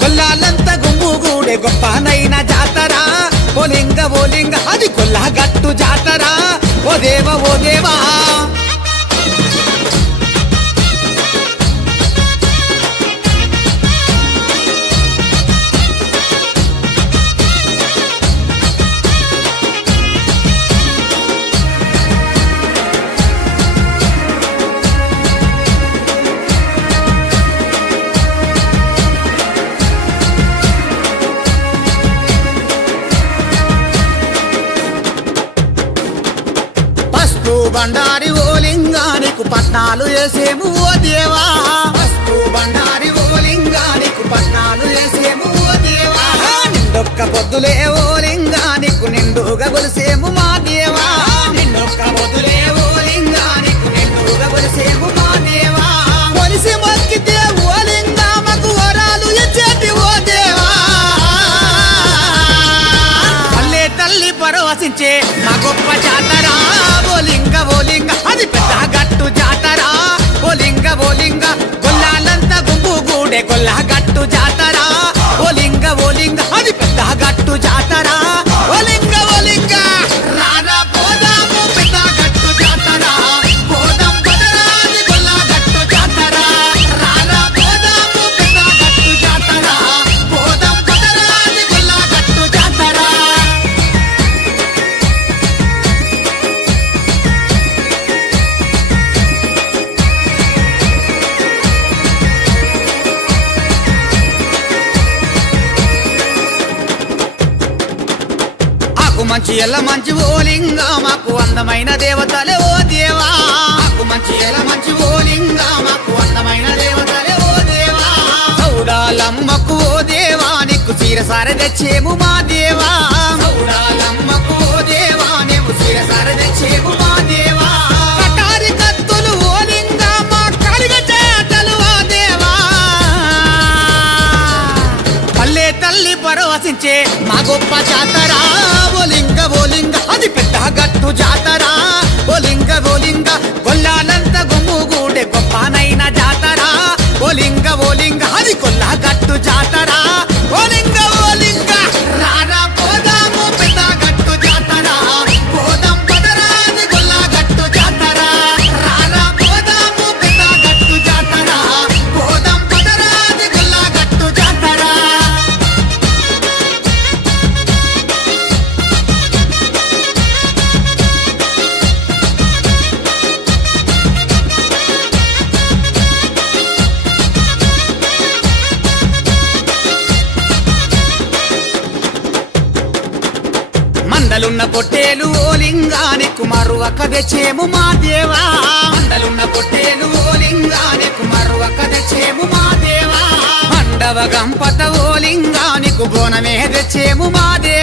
గొల్లాలంత గుమ్ముగూడే గొప్పనైన జాతర ఓలింగ అది గొల్లగట్టు జాతర ఓ దేవా ఓ దేవా బండారి ఓలింగానికి పట్నాలు వేసేము ఓ దేవా పసుపు బండారి ఓలింగానికి పట్నాలు వేసేము ఓ దేవా నిండొక్క పొద్దులే ఓలింగానికి నిండుగా గొలిసేము మా దేవా నిండొక్క పొద్దులే ఓలింగానికి నిండుగా గొలిసేము మా దేవా కొలిసి మొక్కితే ఓలింగామకు వరాలు ఇచ్చేటి ఓ దేవా పల్లె తల్లి పరవశించే మా గొప్ప జాతర ఓలింగ అది పెద్ద గట్టు జాతర ఓలింగ గొల్లాలంత గుంపుగూడే గొల్లగట్టు జాతర ఓలింగ అది పెద్ద గట్టు జాతర ఓలింగ రారా పోదాము పెద్ద గట్టు జాతర పోదాం పదరాది గొల్లగట్టు జాతర రారా పోదాము పెద్ద గట్టు జాతర పోదాం పదరాది గొల్లగట్టు జాతర మంచి ఎల్ల మంచి ఓలింగ మాకు అందమైన దేవతలే ఓ దేవా మాకు మంచి ఎల్ల మంచి ఓలింగ మాకు అందమైన దేవతలే ఓ దేవా చౌడాలమ్మకు ఓ దేవా నీకు చీరసార తెచ్చేము మా దేవా చౌడాలమ్మకు ఓ దేవా నీకు చీరసార తెచ్చేము మా దేవా కటారి కత్తులు ఓలింగ మా కలిగ చేతలు ఓ దేవా పల్లె తల్లి పరవశించే మా గొప్ప జాతర ఓలింగ అది పెద్ద గట్టు జాతర ఓలింగ గొల్లాలంత గుమ్ముగూడే గొప్పనైన జాతర ఓలింగ అది గొల్లగట్టు జాతర ఓలింగ రారా పోదాము పెద్ద గట్టు జాతర పోదాం పదరాది గొల్లగట్టు జాతర రారా పోదాము పెద్ద గట్టు జాతర పోదాం పదరాది గొల్లగట్టు జాతర మందలున్న పొట్టేలు ఓలింగానికి మరువక తెచ్చేము మా దేవా మందలున్న పొట్టేలు ఓలింగానికి మరువక తెచ్చేము మా దేవా మండవ గంపత ఓలింగానికి బోనమే తెచ్చేము మా దేవా